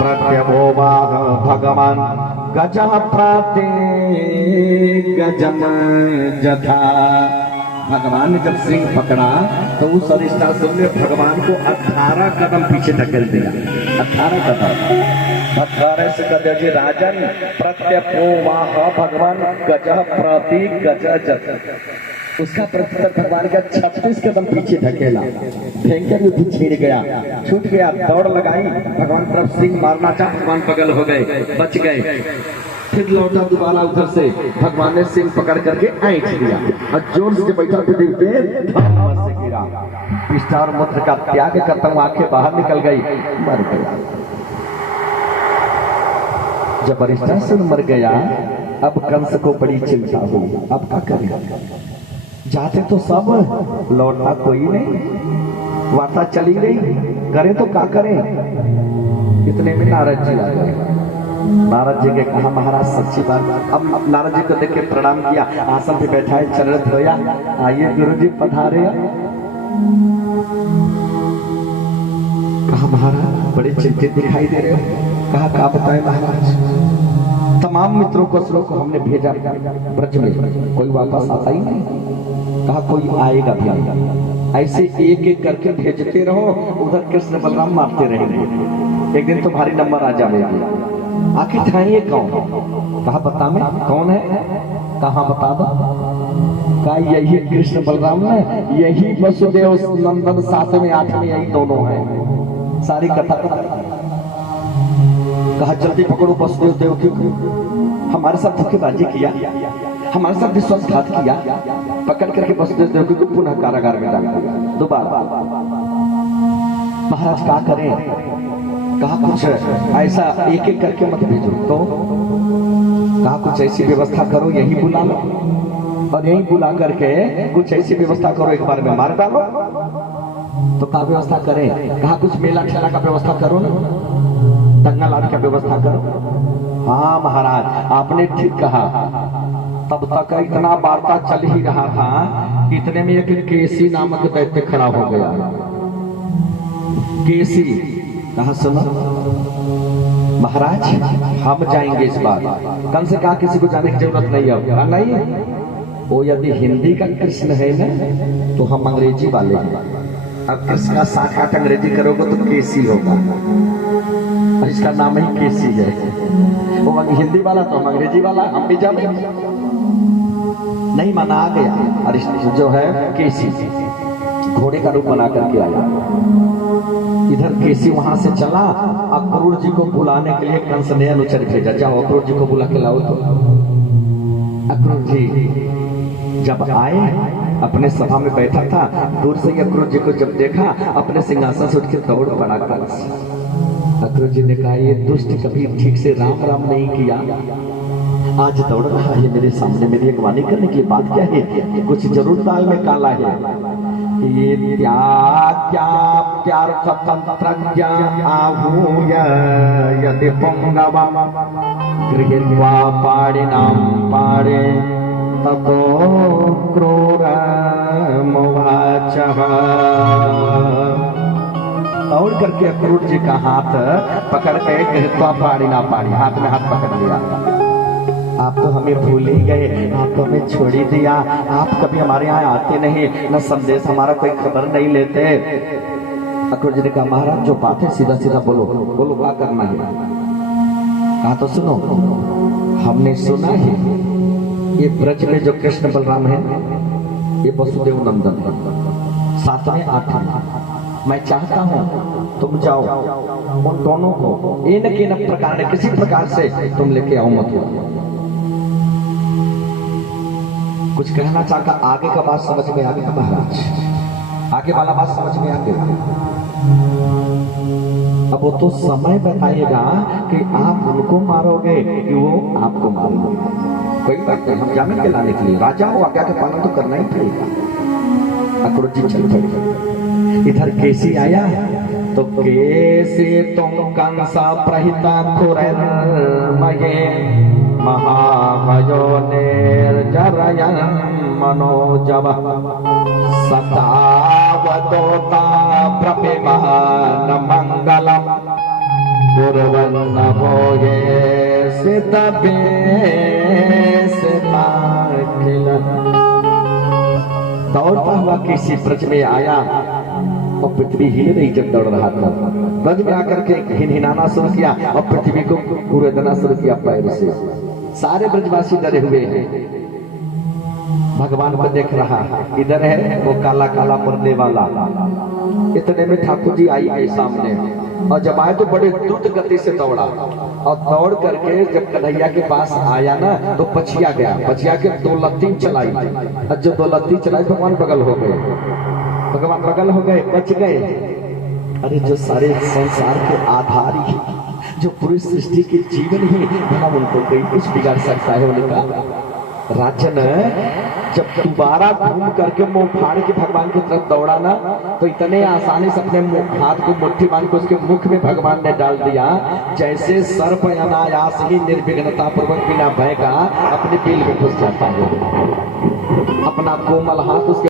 प्रत्यवोवाह भगवान गजः प्राते गजम जथा। भगवान ने जब सिंह पकड़ा तो उस अरिष्टासुर ने भगवान को 18 कदम पीछे धकेल दिया। 18 कदम। भद्रारे से गज राजन प्रत्यपोवाह भगवान गजः प्रति गज जथा। उसका प्रत्युत्तर भगवान का 36 कदम पीछे धकेला। भयंकर युद्ध छिड़ गया, छूट गया। दौड़ लगाई, भगवान तरफ सिंह मारना चाहा, भगवान बगल हो गए, बच गए। फिर लौटा दोबारा उधर से, भगवान ने सिंह पकड़ करके ऐंठ दिया और जोर से बैठा से गिरा। विष्टार मूत्र का त्याग करता हूँ, आंखें बाहर निकल गई, मर गया। जब अरिष्टासुर मर गया, अब कंस को बड़ी चिंता हुई। अब क्या करें? जाते तो सब, लौटता कोई नहीं, वार्ता चली गई, करें तो क्या करें? इतने में नारद जी आ गए। नारद जी के कहा, महाराज सच्ची बात। अब नारद जी को देख के प्रणाम किया, आसन पे बैठा है, चरण धोया। आइए गुरु जी पधारे। कहा महाराज बड़े चिंतित दिखाई दे रहे हो। कहा क्या बताए महाराज? तमाम मित्रों को श्लोक को हमने भेजा ब्रज में, कोई वापस आता ही नहीं। कहा कोई आएगा भी। ऐसे एक एक करके भेजते रहो, उधर कृष्ण बलराम मारते रहेंगे, एक दिन तुम्हारी नंबर आ जाएगी। आखिर था ये कौन? कहा बता में कौन है? कहा बता दो। कहा यही कृष्ण बलराम है, यही वसुदेव नंदन 7वें 8वें यही दोनों हैं। सारी कथा कहा जल्दी पकड़ो वसुदेव देवकी को। हमारे साथ धोखेबाजी किया, हमारे साथ विश्वासघात किया, पकड़ करके वसुदेव देवकी को पुनः कारागार में डाल दिया दोबारा। महाराज क्या करें? कहा कुछ ऐसा एक एक करके मत भेजो। तो कहा कुछ ऐसी व्यवस्था करो, यही बुला लो और यही बुला करके कुछ ऐसी व्यवस्था करो, एक बार में मार डालो। तो क्या व्यवस्था करें? कहा कुछ मेला ठेला का व्यवस्था करो ना, दंगा लाने का व्यवस्था करो। हाँ महाराज आपने ठीक कहा। तब तक इतना वार्ता चल ही रहा था, इतने में एक केसी नामक दैत्य खड़ा हो गया। केसी कहा सुनो महाराज हम जाएंगे इस बार। कम से कहा किसी को जाने की जरूरत नहीं है। कहा नहीं, वो यदि हिंदी का कृष्ण है ना तो हम अंग्रेजी वाले हैं। अब कृष्ण का 7-8 अंग्रेजी करोगे तो केसी होगा, इसका नाम ही केसी है। वो हिंदी वाला तो हम अंग्रेजी वाला, हम भी जाने नहीं माना। आ गया अरिष्ट जो है केसी, घोड़े का रूप बना करके आया। इधर केसी वहां से चला, अक्रूर जी को बुलाने के लिए कंस ने अनुचर भेजा, जाओ अक्रूर जी को बुला के लाओ। तो अक्रूर जी जब आए, अपने सभा में बैठा था, दूर से अक्रूर जी को जब देखा, अपने सिंहासन से उठ के दौड़ पड़ा कंस। अक्रूर जी ने कहा ये दुष्ट कभी ठीक से राम राम नहीं किया, आज दौड़ रहा है मेरे सामने, मेरी अगवानी करने की बात क्या है? कुछ जरूर दाल में काला है। ये क्या प्यार तंत्र आहूय यदि पुंगवा गृहीत्वा पाणिनां पाणे ततो क्रूरमुवाचः। दौड़ करके अक्रूर जी का हाथ पकड़ के गृहीत्वा पाणिनां पाणे, हाथ में हाथ पकड़ लिया। आप तो हमें भूल ही गए, आप तो हमें छोड़ ही दिया, आप कभी हमारे यहाँ आते नहीं, न संदेश हमारा कोई खबर नहीं लेते। अक्रूर जी ने कहा महाराज जो बात है सीधा सीधा बोलो, बोलो क्या करना है? कहा तो सुनो, हमने सुना है ये ब्रज में जो कृष्ण बलराम है ये वसुदेव नंदन है, 7वें 8वें। मैं चाहता हूँ तुम जाओ उन दोनों को इन प्रकार ने किसी प्रकार से तुम लेके आओ मत। कुछ कहना चाहता, आगे का बात समझ में आ गया महाराज, आगे वाला बात समझ में आ गया। अब वो तो समय बताएगा कि आप उनको मारोगे कि वो आपको मारोगे। कोई बात नहीं, हम जामिन के लाने के लिए राजा हो, आज्ञा का पालन तो करना ही पड़ेगा। अक्रूर जी चल पड़े। इधर केसी आया तो केसी तुम कंसा प्रहिता खुरैर्मये महाभयो निर्जरयन् मनोजवः सतावदोता प्रपिबः न मंगलम् पुरवन भोगे सितबे दौड़ता हुआ किसी ब्रज में आया और पृथ्वी हिले नहीं जब दौड़ रहा था। ब्रज में आकर के हिनहिनाना शुरू किया और पृथ्वी को कुरेदना शुरू किया पैर से। सारे ब्रजवासी डरे हुए हैं, भगवान को देख रहा है, इधर है वो काला काला पर्दे वाला। इतने में ठाकुर जी आई गए सामने, और जब आए तो बड़े द्रुत गति से दौड़ा, और दौड़ करके जब कन्हैया के पास आया ना तो पछिया गया, पछिया के दो लत्ती चलाई, और जब दो लत्ती चलाई भगवान बगल हो गए, भगवान बगल हो गए, बच गए। अरे जो सारे संसार के आधार ही, जो पूरी सृष्टि के जीवन ही भला उनको कोई कुछ बिगाड़ सकता है। उनका राजन जब दोबारा घूम करके मुंह फाड़ के भगवान की तरफ दौड़ा ना तो इतने आसानी से अपने हाथ को मुट्ठी बांध के उसके मुख में भगवान ने डाल दिया, जैसे सर्प अनायास ही निर्विघ्नता पूर्वक बिना भय का अपने बिल में घुस जाता है। अपना कोमल हाथ उसके